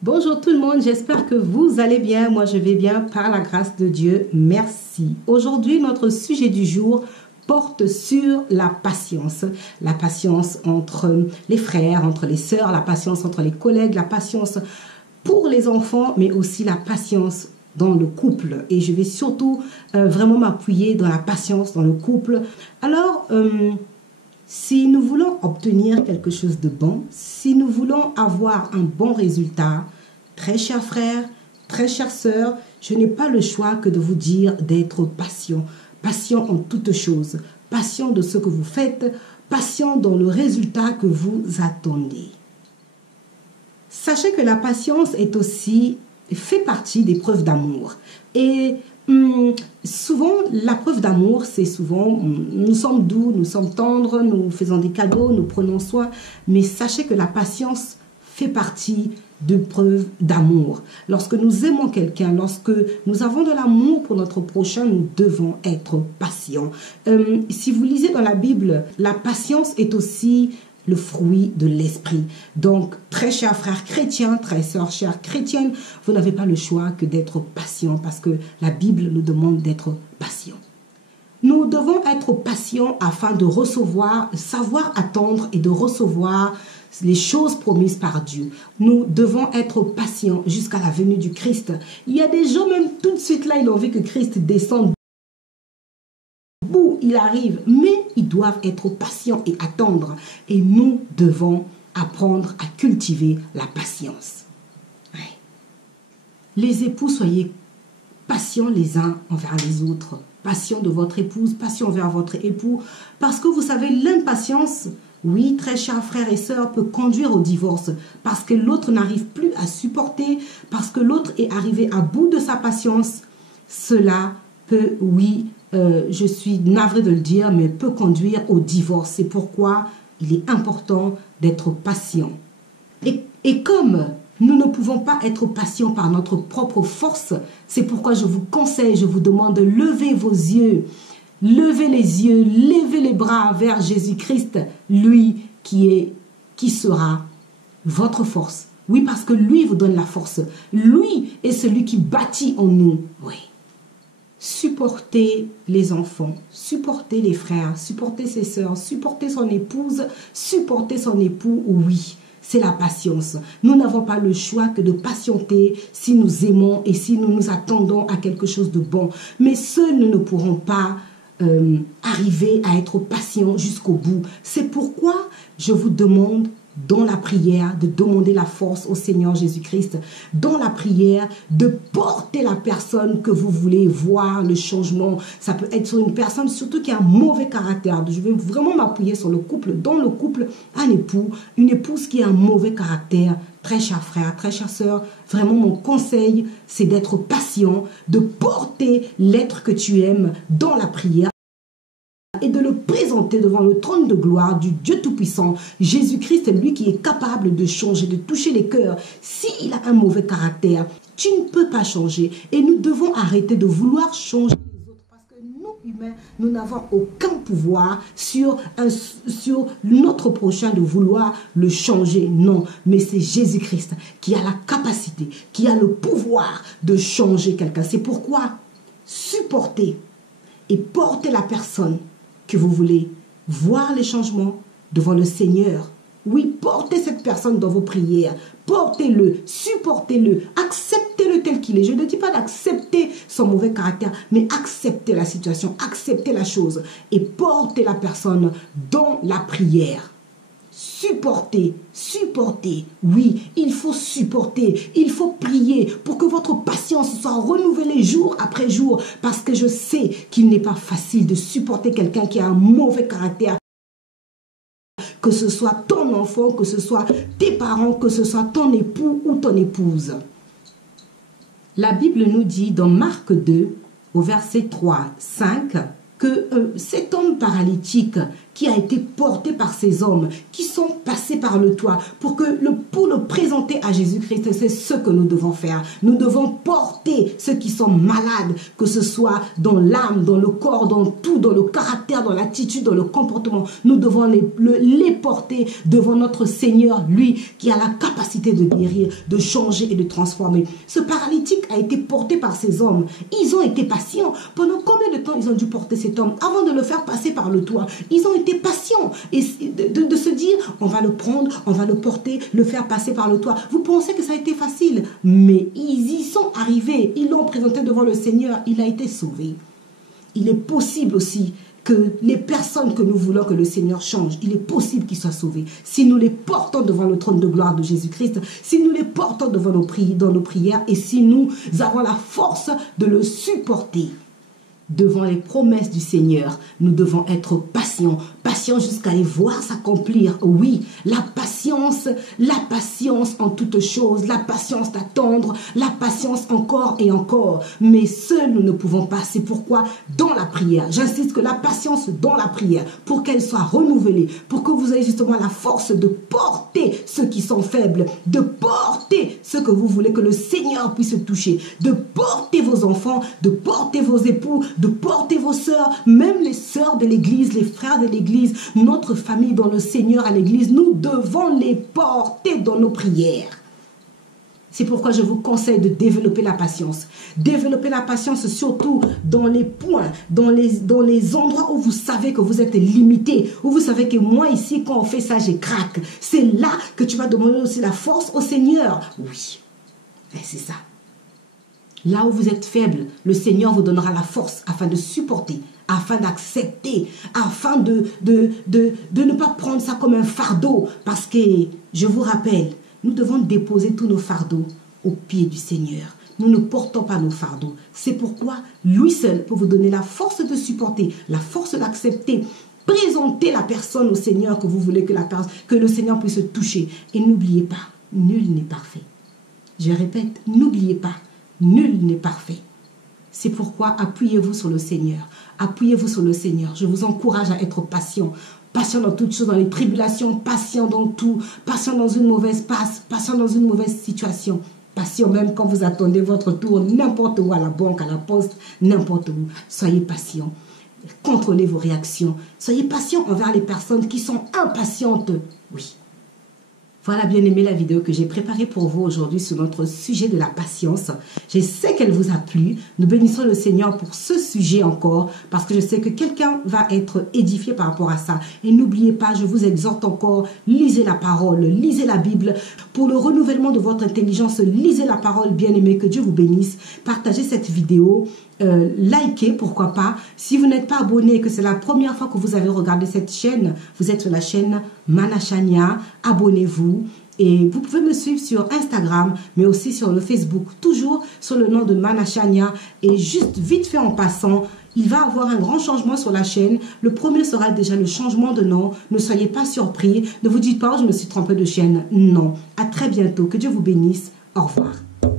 Bonjour tout le monde, j'espère que vous allez bien. Moi, je vais bien par la grâce de Dieu. Merci. Aujourd'hui, notre sujet du jour porte sur la patience. La patience entre les frères, entre les sœurs, la patience entre les collègues, la patience pour les enfants, mais aussi la patience dans le couple. Et je vais surtout vraiment m'appuyer dans la patience dans le couple. Alors, si nous voulons obtenir quelque chose de bon, si nous voulons avoir un bon résultat, très chers frères, très chères sœurs, je n'ai pas le choix que de vous dire d'être patient. Patient en toutes choses, patient de ce que vous faites, patient dans le résultat que vous attendez. Sachez que la patience fait partie des preuves d'amour. Et souvent, la preuve d'amour, c'est souvent, nous sommes doux, nous sommes tendres, nous faisons des cadeaux, nous prenons soin. Mais sachez que la patience fait partie de preuves d'amour. Lorsque nous aimons quelqu'un, lorsque nous avons de l'amour pour notre prochain, nous devons être patients. Si vous lisez dans la Bible, la patience est aussi le fruit de l'esprit. Donc, très chers frères chrétiens, très sœurs chères chrétiennes, vous n'avez pas le choix que d'être patient parce que la Bible nous demande d'être patients. Nous devons être patients afin de recevoir, savoir attendre et de recevoir les choses promises par Dieu. Nous devons être patients jusqu'à la venue du Christ. Il y a des gens, même tout de suite là, ils ont vu que Christ descend. Il arrive, mais ils doivent être patients et attendre. Et nous devons apprendre à cultiver la patience. Ouais. Les époux, soyez patients les uns envers les autres. Patients de votre épouse, patients envers votre époux. Parce que vous savez, l'impatience, oui, très chers frères et sœurs, peut conduire au divorce. Parce que l'autre n'arrive plus à supporter, parce que l'autre est arrivé à bout de sa patience. Cela peut, oui, je suis navrée de le dire, mais peut conduire au divorce. C'est pourquoi il est important d'être patient. Et comme nous ne pouvons pas être patients par notre propre force, c'est pourquoi je vous conseille, je vous demande de lever vos yeux, levez les yeux, levez les bras vers Jésus-Christ, lui qui sera votre force. Oui, parce que lui vous donne la force. Lui est celui qui bâtit en nous. Oui. Supporter les enfants, supporter les frères, supporter ses sœurs, supporter son épouse, supporter son époux, oui, c'est la patience. Nous n'avons pas le choix que de patienter si nous aimons et si nous nous attendons à quelque chose de bon. Mais seuls nous ne pourrons pas arriver à être patients jusqu'au bout. C'est pourquoi je vous demande dans la prière, de demander la force au Seigneur Jésus-Christ, dans la prière, de porter la personne que vous voulez voir, le changement. Ça peut être sur une personne surtout qui a un mauvais caractère. Je vais vraiment m'appuyer sur le couple. Dans le couple, un époux, une épouse qui a un mauvais caractère. Très chers frères, très chères sœurs, vraiment mon conseil, c'est d'être patient, de porter l'être que tu aimes dans la prière et de le présenter devant le trône de gloire du Dieu Tout-Puissant. Jésus-Christ est lui qui est capable de changer, de toucher les cœurs. S'il a un mauvais caractère, tu ne peux pas changer. Et nous devons arrêter de vouloir changer les autres parce que nous, humains, nous n'avons aucun pouvoir sur notre prochain de vouloir le changer. Non, mais c'est Jésus-Christ qui a la capacité, qui a le pouvoir de changer quelqu'un. C'est pourquoi supporter et porter la personne que vous voulez voir les changements devant le Seigneur. Oui, portez cette personne dans vos prières. Portez-le, supportez-le, acceptez-le tel qu'il est. Je ne dis pas d'accepter son mauvais caractère, mais acceptez la situation, acceptez la chose et portez la personne dans la prière. Supportez, supportez. Oui, il faut supporter, il faut prier pour que votre patience soit renouvelée jour après jour. Parce que je sais qu'il n'est pas facile de supporter quelqu'un qui a un mauvais caractère. Que ce soit ton enfant, que ce soit tes parents, que ce soit ton époux ou ton épouse. La Bible nous dit dans Marc 2, au verset 3, 5, que cet homme paralytique qui a été porté par ces hommes qui sont passés par le toit pour le présenter à Jésus-Christ. C'est ce que nous devons faire. Nous devons porter ceux qui sont malades, que ce soit dans l'âme, dans le corps, dans tout, dans le caractère, dans l'attitude, dans le comportement. Nous devons les porter devant notre Seigneur, lui qui a la capacité de guérir, de changer et de transformer. Ce paralytique a été porté par ces hommes. Ils ont été patients. Pendant combien de temps ils ont dû porter cet homme avant de le faire passer par le toit? Ils ont été patients et de se dire, on va le prendre, on va le porter, le faire passer par le toit. Vous pensez que ça a été facile? Mais ils y sont arrivés. Ils l'ont présenté devant le Seigneur. Il a été sauvé. Il est possible aussi que les personnes que nous voulons que le Seigneur change, il est possible qu'ils soient sauvés. Si nous les portons devant le trône de gloire de Jésus-Christ, si nous les portons devant dans nos prières et si nous avons la force de le supporter devant les promesses du Seigneur, nous devons être patients, patients jusqu'à les voir s'accomplir. Oui, la patience en toutes choses, la patience d'attendre, la patience encore et encore. Mais seuls nous ne pouvons pas. C'est pourquoi dans la prière, j'insiste que la patience dans la prière, pour qu'elle soit renouvelée, pour que vous ayez justement la force de porter ceux qui sont faibles, de porter ce que vous voulez que le Seigneur puisse toucher, de porter vos enfants, de porter vos époux, de porter vos sœurs, même les sœurs de l'église, les frères de l'église, notre famille dans le Seigneur à l'église, nous devons les porter dans nos prières. C'est pourquoi je vous conseille de développer la patience. Développer la patience surtout dans les points, dans les endroits où vous savez que vous êtes limité, où vous savez que moi ici, quand on fait ça, j'ai craque. C'est là que tu vas demander aussi la force au Seigneur. Oui, c'est ça. Là où vous êtes faible, le Seigneur vous donnera la force afin de supporter, afin d'accepter, afin de ne pas prendre ça comme un fardeau. Parce que, je vous rappelle, nous devons déposer tous nos fardeaux aux pieds du Seigneur. Nous ne portons pas nos fardeaux. C'est pourquoi lui seul peut vous donner la force de supporter, la force d'accepter. Présentez la personne au Seigneur que vous voulez que le Seigneur puisse toucher. Et n'oubliez pas, nul n'est parfait. Je répète, n'oubliez pas. Nul n'est parfait. C'est pourquoi appuyez-vous sur le Seigneur. Appuyez-vous sur le Seigneur. Je vous encourage à être patient. Patient dans toutes choses, dans les tribulations, patient dans tout, patient dans une mauvaise passe, patient dans une mauvaise situation. Patient même quand vous attendez votre tour, n'importe où, à la banque, à la poste, n'importe où. Soyez patient. Contrôlez vos réactions. Soyez patient envers les personnes qui sont impatientes. Oui. Voilà, bien aimé, la vidéo que j'ai préparée pour vous aujourd'hui sur notre sujet de la patience. Je sais qu'elle vous a plu. Nous bénissons le Seigneur pour ce sujet encore, parce que je sais que quelqu'un va être édifié par rapport à ça. Et n'oubliez pas, je vous exhorte encore, lisez la parole, lisez la Bible. Pour le renouvellement de votre intelligence, lisez la parole, bien aimé, que Dieu vous bénisse. Partagez cette vidéo. Likez, pourquoi pas. Si vous n'êtes pas abonné et que c'est la première fois que vous avez regardé cette chaîne, vous êtes sur la chaîne Manashania, abonnez-vous. Et vous pouvez me suivre sur Instagram, mais aussi sur le Facebook, toujours sur le nom de Manashania. Et juste vite fait en passant, il va y avoir un grand changement sur la chaîne. Le premier sera déjà le changement de nom. Ne soyez pas surpris. Ne vous dites pas, oh, je me suis trompé de chaîne. Non. À très bientôt. Que Dieu vous bénisse. Au revoir.